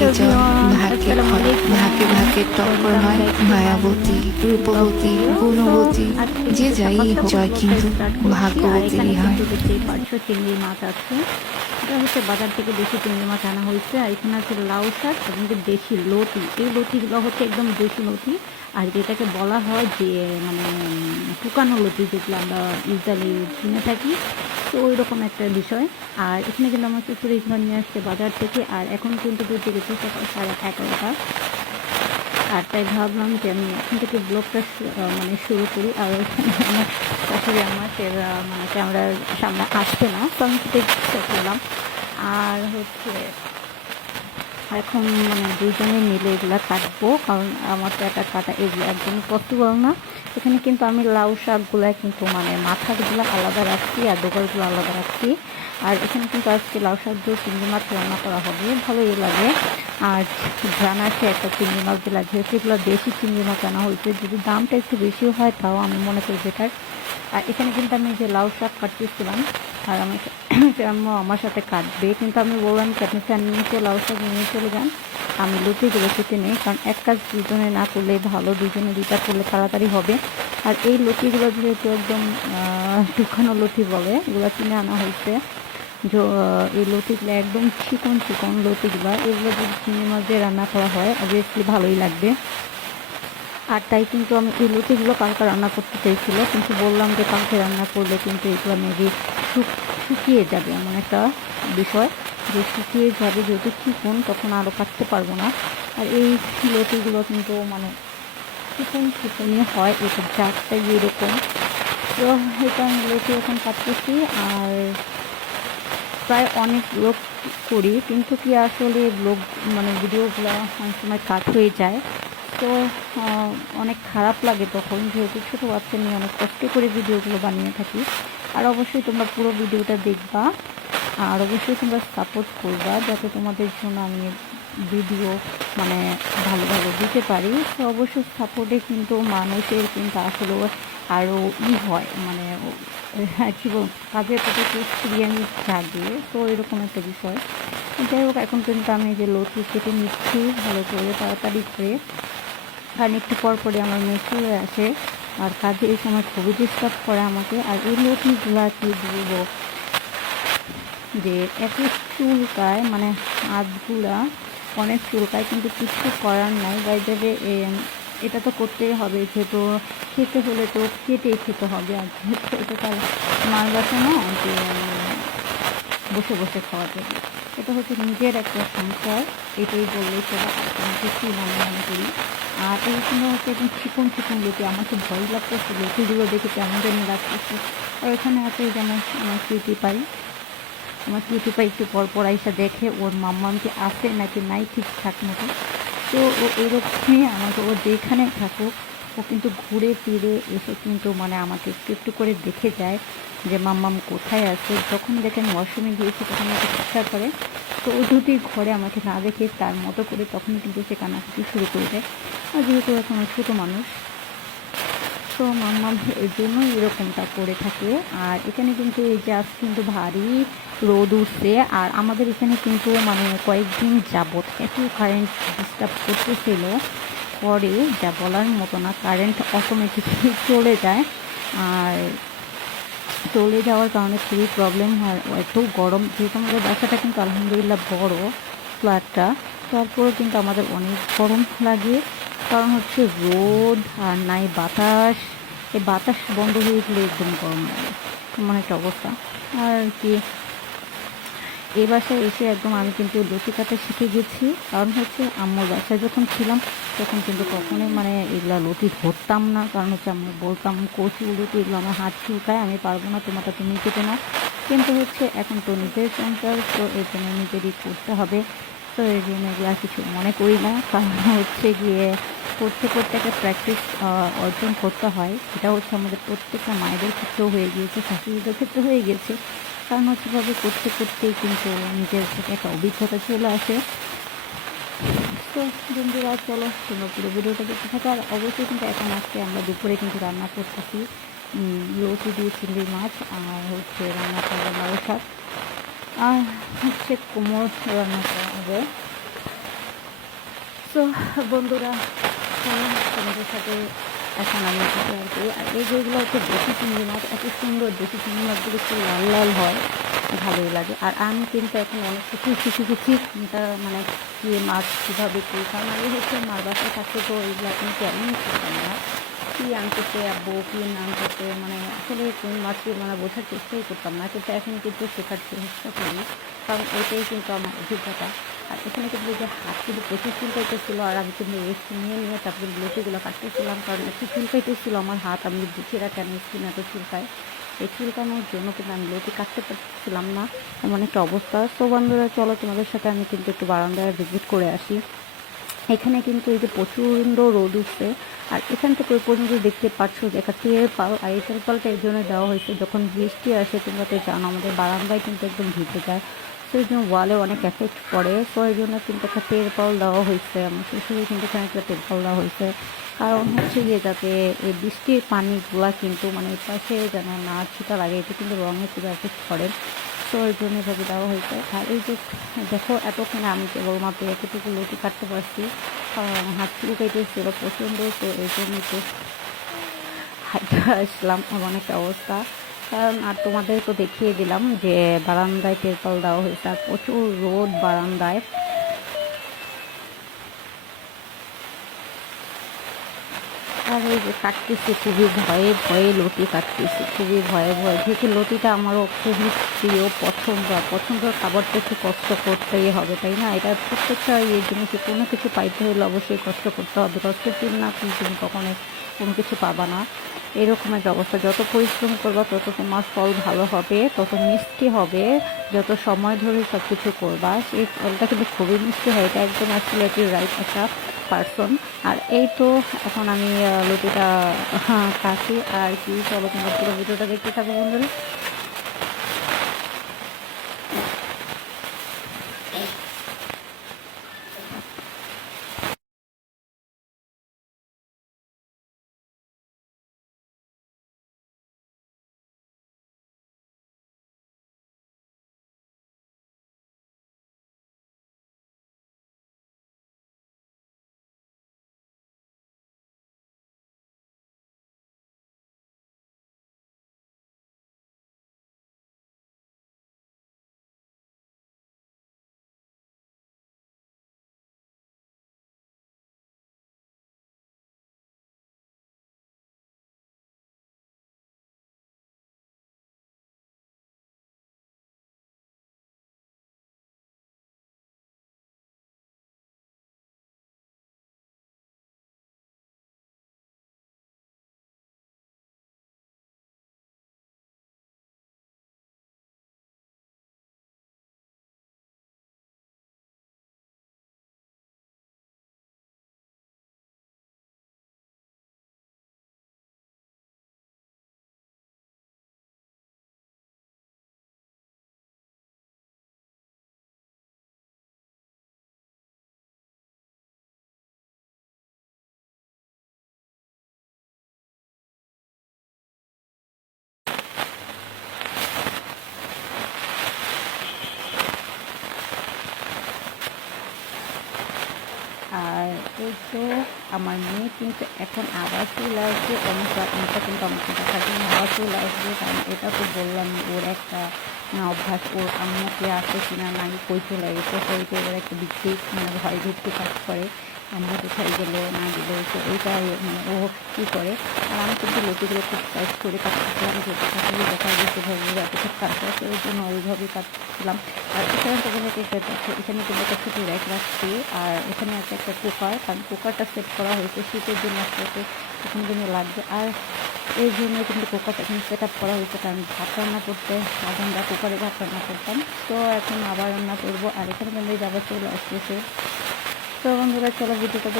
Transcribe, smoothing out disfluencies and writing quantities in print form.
ভাগ্যে জয়, ভাগ্যে ফল, ভাগ্যে ভাগ্যে টক্কর হয়, মায়াবতী, রূপবতী, গুণবতী, যে যাই হোক জয় কিন্তু ভাগ্যবতীরই হয়। দেখতেই পারছো চিংড়ি মাছ আছে, এটা হচ্ছে বাজার থেকে দেশি চিংড়ি মাছ আনা হয়েছে। আর এখানে আছে লাউ শাক এবং দেশি লতি। এই লতিগুলো হচ্ছে একদম দেশি লতি, আর যেটাকে বলা হয় যে মানে শুকানো লতি, যেগুলো আমরা ইউজুয়ালি কিনে থাকি, তো ওই রকম একটা বিষয়। আর এখানে কিন্তু আমার শ্বশুর এগুলো নিয়ে আসছে বাজার থেকে। আর এখন কিন্তু দুটো গেছে সকাল 11:30। আর তাই ভাবলাম যে আমি এখন থেকে ব্লগটা মানে শুরু করি। আর ওখানে আমার শাশুড়ি আমার মানে ক্যামেরার সামনে আসছে না, তো আমি সেটা চেষ্টা করলাম। আর হচ্ছে এখন মানে দুইজনে মিলে এগুলো কাটবো, কারণ আমার তো একা কাটা এগুলো একদমই পসিবল না। এখানে কিন্তু আমি লাউ শাকগুলো কিন্তু মানে মাথাগুলো আলাদা রাখছি আর ডোকারগুলো আলাদা রাখছি। আর এখানে কিন্তু আজকে লাউ শাক দিয়ে চিংড়ি মাছ রান্না করা হবে, ভালোই লাগে। আর জানা আছে একটা চিংড়ি মাছ দিয়ে লাগে, সেগুলো দেশি চিংড়ি মাছ আনা হয়েছে, যদি দামটা একটু বেশিও হয় তাও আমি মনে করি বেটার। আর এখানে কিন্তু আমি যে লাউ শাক কাটতেছিলাম, আর আমার আম্মু আমার সাথে কাটবে, কিন্তু আমি বললাম যে আপনি ফ্যান নিচে লাউ শাক নিয়ে চলে যান, আমি লতিগুলো কেটে নেই, কারণ এক কাজ দুজনে না করলে ভালো, দুজনে দুইটা করলে তাড়াতাড়ি হবে। আর এই লতিগুলো যেহেতু একদম শুকানো লতি বলে, এগুলো কিনে আনা হয়েছে। এই লতিগুলো একদম চিকন চিকন লতিগুলো, এগুলো যদি চিংড়ি মাছ দিয়ে রান্না করা হয় অবভিয়াসলি ভালোই লাগবে। আর তাই কিন্তু আমি এই লতিগুলো কালকে রান্না করতে চাইছিল, কিন্তু বললাম যে কালকে রান্না করলে কিন্তু এগুলো মেবি শুকিয়ে যাবে, এমন একটা বিষয় যে শুকিয়ে যাবে, যেহেতু চিকন তখন আরও কাটতে পারবো না। আর এই লতিগুলো কিন্তু মানে চিকন চিকনই হয়, এটা জাতটাই এরকম। তো এটা আমি লতি এখন কাটতেছি। আর প্রায় অনেক ব্লগ করি, কিন্তু কি আসলে ব্লগ মানে ভিডিওগুলো অনেক সময় কাট হয়ে যায়, তো অনেক খারাপ লাগে তখন, যেহেতু ছোটো বাচ্চা নিয়ে অনেক কষ্ট করে ভিডিওগুলো বানিয়ে থাকি। আর অবশ্যই তোমরা পুরো ভিডিওটা দেখবা, আর অবশ্যই তোমরা সাপোর্ট করবা, যাতে তোমাদের জন্য আমি ভিডিও মানে ভালোভাবে দিতে পারি। তো অবশ্যই সাপোর্টে কিন্তু মানুষের কিন্তু আসলে আরও হয়, মানে কী বল, কাজের প্রতি একটু এক্সপিরিয়েন্স জাগে, তো এরকম একটা বিষয়। যাই হোক, এখন কিন্তু আমি যে লতি কেটে নিচ্ছি ভালো করে তাড়াতাড়ি করে, কারণ একটু পর পরে আমার মেয়ে চলে আসে, আর কাজে এই সময় খুবই ডিস্টার্ব করে আমাকে। আর এই লতিগুলা কি বলবো যে এত চুলকায়, মানে হাতগুলা অনেক চুলকায়, কিন্তু কিছু করার নাই, বাই দেবে এটা তো করতেই হবে, যেহেতু খেতে হলে তো কেটেই খেতে হবে। আর যেহেতু এটা তার মার বাসা না যে বসে বসে খাওয়া যাবে, এটা হচ্ছে নিজের একটা সংসার, এটাই বললেই চলে, আর কোনো কিছুই আমি মনে করি। আর এইগুলো হচ্ছে একদম চিকন চিকন লতি, আমার তো ভয় লাগতেছে লতিগুলো দেখে কেমন জানি লাগতেছে। আর ওখানে আছে যেমন আমার কিউটি পাই, আমার কিউটি পাই একটু পর পর আইসা দেখে ওর মাম্মামকে আছে নাকি নাই ঠিকঠাক মতো। তো ও এরকমই আমাকে, ও যেখানে থাকুক ও কিন্তু ঘুরে ফিরে এসে কিন্তু মানে আমাকে একটু একটু করে দেখে যায় যে মাম্মাম কোথায় আছে। যখন দেখে আমি ওয়াশরুমে গিয়েছি তখন আমাকে চিৎকার করে, তো ও যদি ঘরে আমাকে না দেখে তার মতো করে তখন কিন্তু সে কান্নাকাটি শুরু করে দেয়। আর যেহেতু এখন ছোটো মানুষ, তো মাম্মাম এর জন্যই এরকমটা করে থাকে। আর এখানে কিন্তু এই যে আজ কিন্তু ভারী রোদ উঠছে, আর আমাদের এখানে কিন্তু মানে কয়েকদিন যাবৎ এত কারেন্ট ডিস্টার্ব করতেছিল পরে যা বলার মতো না, কারেন্ট অটোমেটিকলি চলে যায়। আর চলে যাওয়ার কারণে খুবই প্রবলেম হয়, এত গরম, যেহেতু আমাদের বাসাটা কিন্তু আলহামদুলিল্লাহ বড় ফ্ল্যাটটা, তারপরেও কিন্তু আমাদের অনেক গরম লাগে, কারণ হচ্ছে রোদ আর নাই বাতাস। এই বাতাস বন্ধ হয়ে গেলে একদম গরম লাগে, এমন একটা অবস্থা। আর কি এই বাসায় এসে একদম আমি কিন্তু লতি কাটা শিখে গেছি, কারণ হচ্ছে আম্মুর বাসায় যখন ছিলাম তখন কিন্তু কখনোই মানে এগুলো লতি ধরতাম না, কারণ হচ্ছে আমি বলতাম কচু লতি এগুলো আমার হাত চুলকায়, আমি পারবো না, তোমারটা তুমি কেটে নাও। কিন্তু হচ্ছে এখন তো নিজের সংসার, তো এর জন্য নিজেরই করতে হবে, তো এই জন্য এগুলো আর কিছু মনে করি না, কারণ হচ্ছে গিয়ে করতে করতে একটা প্র্যাকটিস অর্জন করতে হয়। এটা হচ্ছে আমাদের প্রত্যেকটা মায়েদের ক্ষেত্রেও হয়ে গিয়েছে, শাশুড়িদের ক্ষেত্রে হয়ে গেছে, কারণ হচ্ছে ভাবে করতে করতেই কিন্তু নিজের থেকে একটা অভিজ্ঞতা চলে আসে। তো বন্ধুরা চলো তোমরা পুরো ভিডিওটা দেখতে থাকো। আর অবশ্যই কিন্তু এখন আজকে আমরা দুপুরে কিন্তু রান্না করতেছি লতি দিয়ে চিংড়ি মাছ, আর হচ্ছে রান্না করবো লাউ শাক, আর হচ্ছে কোমর রান্না করা হবে। সো বন্ধুরা, চলো তোমাদের সাথে এখন আমি শেয়ার করি। আর এই যেগুলো হচ্ছে দেশি চিংড়ি মাছ, এত সুন্দর দেশি চিংড়ি মাছগুলো একটু লাল লাল হয়, ভালোই লাগে। আর আমি কিন্তু এখন অনেক কিছু শিখে গেছি কোনটা মানে কী মাছ কীভাবে কী, কারণ আগে হচ্ছে মার বাসায় থাকতে তো এইগুলো এখন কেমনই করতাম না, কী আনতেছে আব্বু কী না আনতেছে, মানে আসলে কোন মাছটি মানে বোঝার চেষ্টাই করতাম না। কিন্তু এখন কিন্তু শেখার চেষ্টা করি, কারণ এটাই কিন্তু আমার অভিজ্ঞতা। আর এখানে কিন্তু যে হাত কিন্তু প্রচুর চুলকাইতেছিলো, আর আমি কিন্তু রেস্ট নিয়ে নিয়ে তারপরে লতিগুলো কাটতেছিলাম, কারণ একটু চুলকাইতেছিলো আমার হাত। আমি বুঝিয়ে কেন স্কিন এত চুলকায়, এই চুলকানোর জন্য কিন্তু আমি লতি কাটতে পারছিলাম না, এমন একটা অবস্থা। তো বন্ধুরা চলো তোমাদের সাথে আমি কিন্তু একটু বারান্দায় ভিজিট করে আসি। এখানে কিন্তু এই যে প্রচণ্ড রোদ উঠছে, আর এখান থেকে ওই পর্যন্ত দেখতে পাচ্ছ যে একটা তেরপাল, আর এই তেরপালটা এই জন্য দেওয়া হয়েছে যখন বৃষ্টি আসে তোমরা তো জানো আমাদের বারান্দায় কিন্তু একদম ভিজে যায়, তো এই জন্য ওয়ালে অনেক এফেক্ট পড়ে। তো এই জন্য কিন্তু একটা তেরপাল দেওয়া হয়েছে, আমার শ্বশুরে কিন্তু এখানে একটা তেরপাল দেওয়া হয়েছে, কারণ হচ্ছে গিয়ে যাতে এই বৃষ্টির পানিগুলা কিন্তু মানে এই পাশে যেন না ছিটা লাগে, এতে কিন্তু রঙে পুরো এফেক্ট পড়ে। তো এই জন্য এভাবে দেওয়া হয়েছে। আর এই যে দেখো এতক্ষণে আমি কেবলমাত্র এতটুকু লতি কাটতে পারছি, কারণ আমার হাত চুলকাইতেছিল প্রচণ্ড, তো এই জন্য তো হাইটা আসলাম, এমন একটা অবস্থা। কারণ আর তোমাদের তো দেখিয়ে দিলাম যে বারান্দায় তেরপাল দেওয়া হয়েছে, আর প্রচুর রোদ বারান্দায়। আর এই যে কাটতেছি খুবই ভয়ে ভয়ে লতি কাটতেছি, খুবই ভয়ে ভয়ে, যেহেতু লতিটা আমারও খুবই প্রিয় পছন্দের খাবারটা একটু কষ্ট করতেই হবে, তাই না? এটা প্রত্যেকটা এই জিনিসে কোনো কিছু পাইতে হলে অবশ্যই কষ্ট করতে হবে, কষ্টের দিন না তুমি কখনোই কোনো কিছু পাবা না, এরকম একটা অবস্থা। যত পরিশ্রম করবা তত তোমার ফল ভালো হবে, তত মিষ্টি হবে, যত সময় ধরে সব কিছু করবা সেই ফলটা কিন্তু খুবই মিষ্টি হয়, এটা একদম অ্যাকচুয়ালি রাইট একটা পারসন। আর এই তো এখন আমি লতিটা কাটি আর কি, চলো তোমরা পুরো ভিডিওটা দেখতে থাকো বন্ধুরা। আর এই তো আমার মেয়ে কিন্তু এখন আবার চলে আসবে, অনেকটা কিন্তু আমাকে দেখার জন্য আবার চলে আসবে, কারণ এটা তো বললাম ওর একটা অভ্যাস, ওর আম্মুকে আসে কিনা নাই কই চলে গেছে, সেইটা ওর একটা বিদ্যুৎ মানে ভয় ভীতি কাজ করে, আম্মু কোথায় গেলো না গেলো, তো এইটাই মানে ও কী করে। আর আমি কিন্তু লতিগুলো খুব সাইজ করে কাটতেছিলাম, যেটা কাটলে দেখা গেছে ভাবে এতটুকু কাটতে আছে, ওই জন্য ওইভাবেই কাটছিলাম। আর এখানে তোমাদেরকে এখানে কিন্তু একটা ছোটো র্যাক রাখছি, আর এখানে আছে একটা কুকার, কারণ কুকারটা সেট করা হয়েছে শীতের জন্য আস্তে আস্তে এখন জন্য লাগবে, আর এই জন্য কিন্তু কুকারটা এখানে সেট আপ করা হয়েছে, কারণ ভাত রান্না করতে আধ ঘন্টা কুকারে ভাত রান্না করতাম, তো এখন আবার রান্না করবো। আর এখানে কিন্তু আবার চলে আসতেছে। তো বন্ধুরা চলো ভিডিওটা